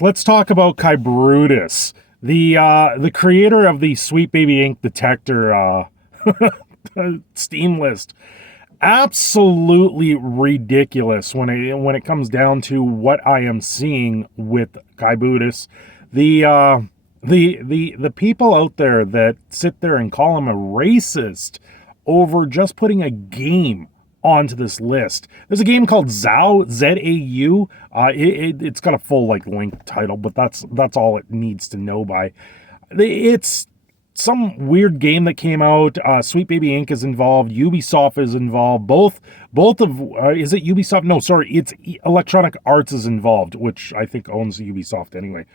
let's talk about Kabrutus, the creator of the Sweet Baby Ink Detector Steam list. Absolutely ridiculous when it comes down to what I am seeing with Kabrutus. The the people out there that sit there and call him a racist over just putting a game onto this list. There's a game called Zau, Z-A-U. It's got a full link title, but that's all it needs to know by. It's some weird game that came out. Sweet Baby Inc. is involved. Ubisoft is involved. Both of is it Ubisoft? No, sorry, it's Electronic Arts is involved, which I think owns Ubisoft anyway.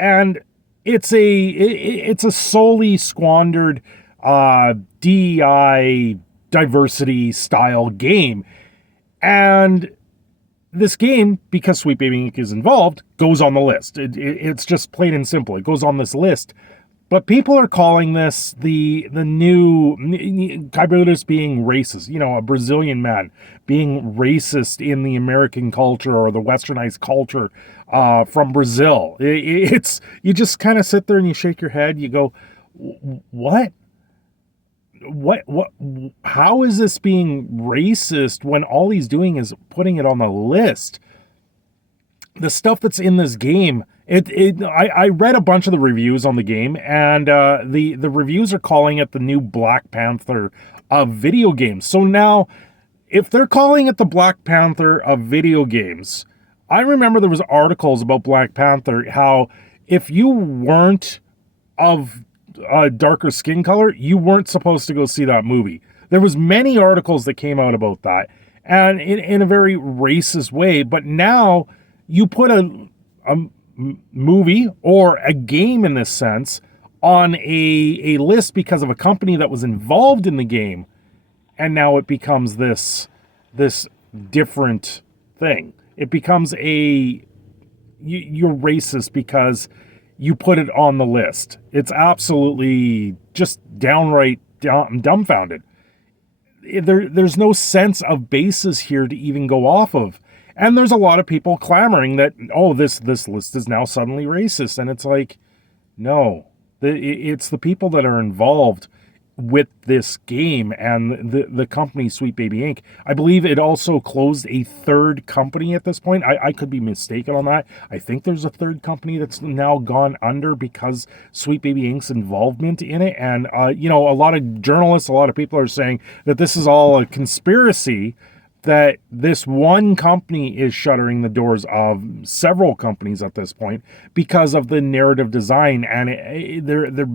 And it's a solely squandered DEI diversity style game. And this game, because Sweet Baby Inc. is involved, goes on the list. It's just plain and simple. It goes on this list. But people are calling this the new Kabrutus being racist. You know, a Brazilian man being racist in the American culture or the westernized culture from Brazil. It's you just kind of sit there and you shake your head. You go, what? How is this being racist when all he's doing is putting it on the list? The stuff that's in this game, I read a bunch of the reviews on the game, and the reviews are calling it the new Black Panther of video games. So now, if they're calling it the Black Panther of video games, I remember there was articles about Black Panther, how if you weren't of a darker skin color, you weren't supposed to go see that movie. There was many articles that came out about that, and in a very racist way. But now you put a movie or a game in this sense on a list because of a company that was involved in the game, and now it becomes this different thing. It becomes you're racist because you put it on the list. It's absolutely just downright dumbfounded. There's no sense of basis here to even go off of. And there's a lot of people clamoring that, oh, this list is now suddenly racist. And it's like, no. It's the people that are involved with this game and the company Sweet Baby Inc. I believe it also closed a third company at this point. I could be mistaken on that. I think there's a third company that's now gone under because Sweet Baby Inc.'s involvement in it. And, a lot of journalists, a lot of people are saying that this is all a conspiracy, that this one company is shuttering the doors of several companies at this point because of the narrative design, and they're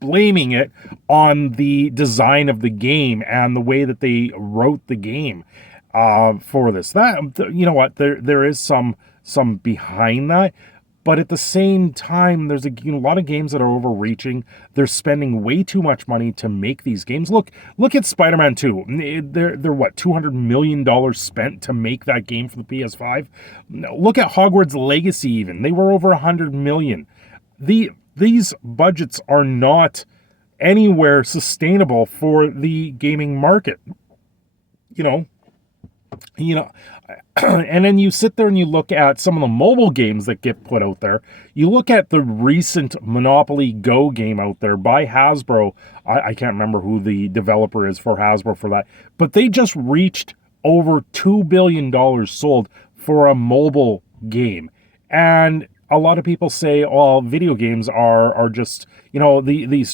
blaming it on the design of the game and the way that they wrote the game for this. That, you know what, there is some behind that. But at the same time, there's a lot of games that are overreaching. They're spending way too much money to make these games. Look at Spider-Man 2. They're what, $200 million spent to make that game for the PS5? Look at Hogwarts Legacy even. They were over $100 million. These budgets are not anywhere sustainable for the gaming market. And then you sit there and you look at some of the mobile games that get put out there. You look at the recent Monopoly Go game out there by Hasbro. I can't remember who the developer is for Hasbro for that, but they just reached over $2 billion sold for a mobile game. And a lot of people say, oh, video games are just, these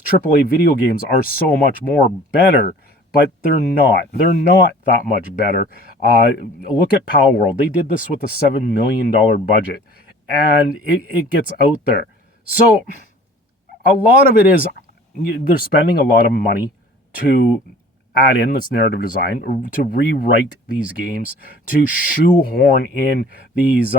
AAA video games are so much more better. But they're not. They're not that much better. Look at Power World. They did this with a $7 million budget. And it gets out there. So a lot of it is they're spending a lot of money to add in this narrative design, to rewrite these games, to shoehorn in these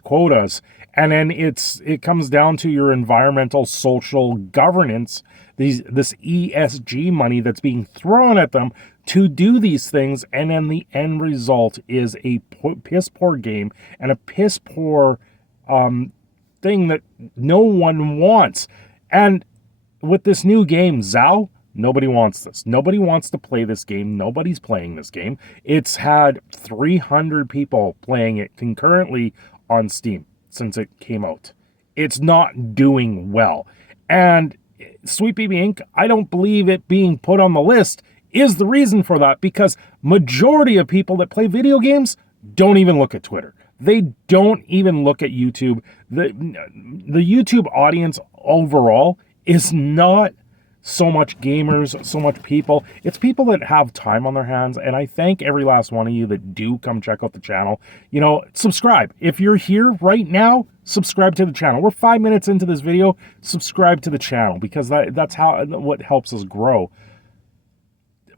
quotas. And then it comes down to your environmental, social governance, this ESG money that's being thrown at them to do these things, and then the end result is a piss poor game and a piss poor thing that no one wants. And with this new game, Zao, Nobody wants this. Nobody wants to play this game. Nobody's playing this game. It's had 300 people playing it concurrently on Steam since it came out. It's not doing well. And Sweet Baby Inc., I don't believe it being put on the list is the reason for that, because majority of people that play video games don't even look at Twitter. They don't even look at YouTube. The YouTube audience overall is not so much gamers, so much people. It's people that have time on their hands, and I thank every last one of you that do come check out the channel. You know, subscribe. If you're here right now, subscribe to the channel. We're 5 minutes into this video. Subscribe to the channel, because that's what helps us grow.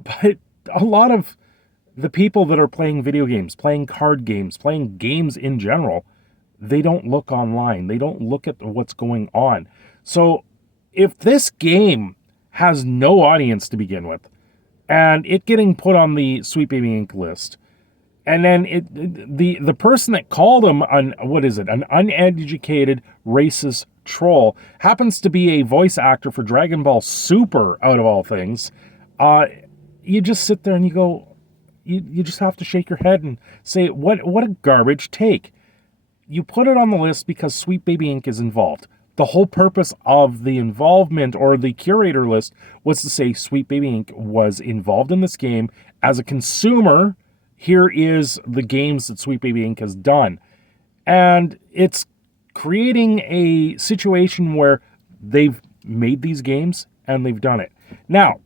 But a lot of the people that are playing video games, playing card games, playing games in general, they don't look online. They don't look at what's going on. So if this game has no audience to begin with, and it getting put on the Sweet Baby Inc. list, and then the person that called him an uneducated racist troll happens to be a voice actor for Dragon Ball Super, out of all things, you just sit there and you go, you just have to shake your head and say, what a garbage take. You put it on the list because Sweet Baby Inc. is involved. The whole purpose of the involvement or the curator list was to say Sweet Baby Inc. was involved in this game. As a consumer, here is the games that Sweet Baby Inc. has done. And it's creating a situation where they've made these games and they've done it. Now,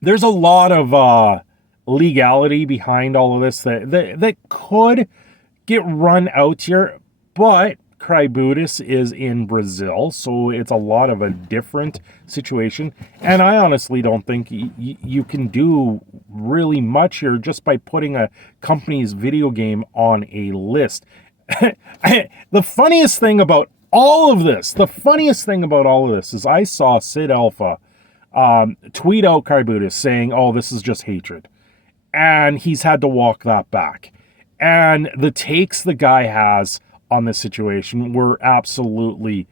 there's a lot of legality behind all of this that could get run out here, but Kabrutus is in Brazil, so it's a lot of a different situation. And I honestly don't think you can do really much here just by putting a company's video game on a list. The funniest thing about all of this is I saw Sid Alpha tweet out Kabrutus saying, oh, this is just hatred. And he's had to walk that back. And the takes the guy has on this situation were absolutely,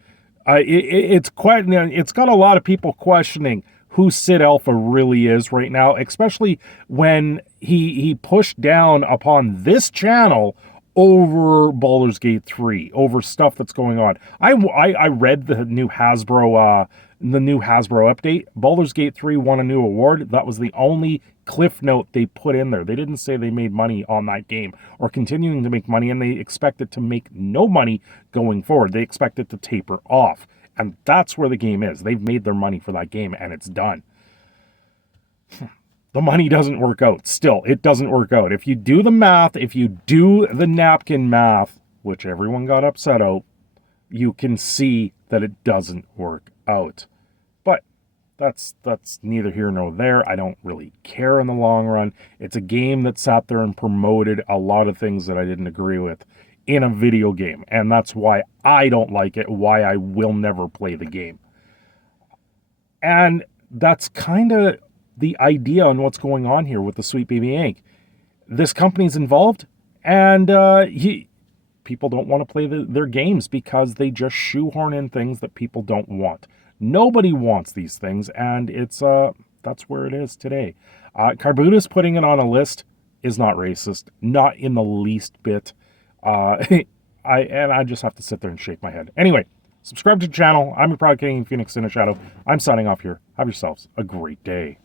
it's got a lot of people questioning who Sid Alpha really is right now, especially when he pushed down upon this channel over Baldur's Gate 3, over stuff that's going on. I read the new Hasbro update. Baldur's Gate 3 won a new award. That was the only cliff note they put in there. They didn't say they made money on that game or continuing to make money, and they expect it to make no money going forward. They expect it to taper off. And that's where the game is. They've made their money for that game, and it's done. The money doesn't work out. Still, it doesn't work out. If you do the math, if you do the napkin math, which everyone got upset out, you can see that it doesn't work out. But that's neither here nor there. I don't really care in the long run. It's a game that sat there and promoted a lot of things that I didn't agree with in a video game. And that's why I don't like it, why I will never play the game. And that's kind of the idea on what's going on here with the Sweet Baby Inc. This company's involved, and people don't want to play their games because they just shoehorn in things that people don't want. Nobody wants these things, and it's that's where it is today. Kabrutus putting it on a list is not racist, not in the least bit. I just have to sit there and shake my head. Anyway, subscribe to the channel. I'm your Prod King Phoenix Cindershadow. I'm signing off here. Have yourselves a great day.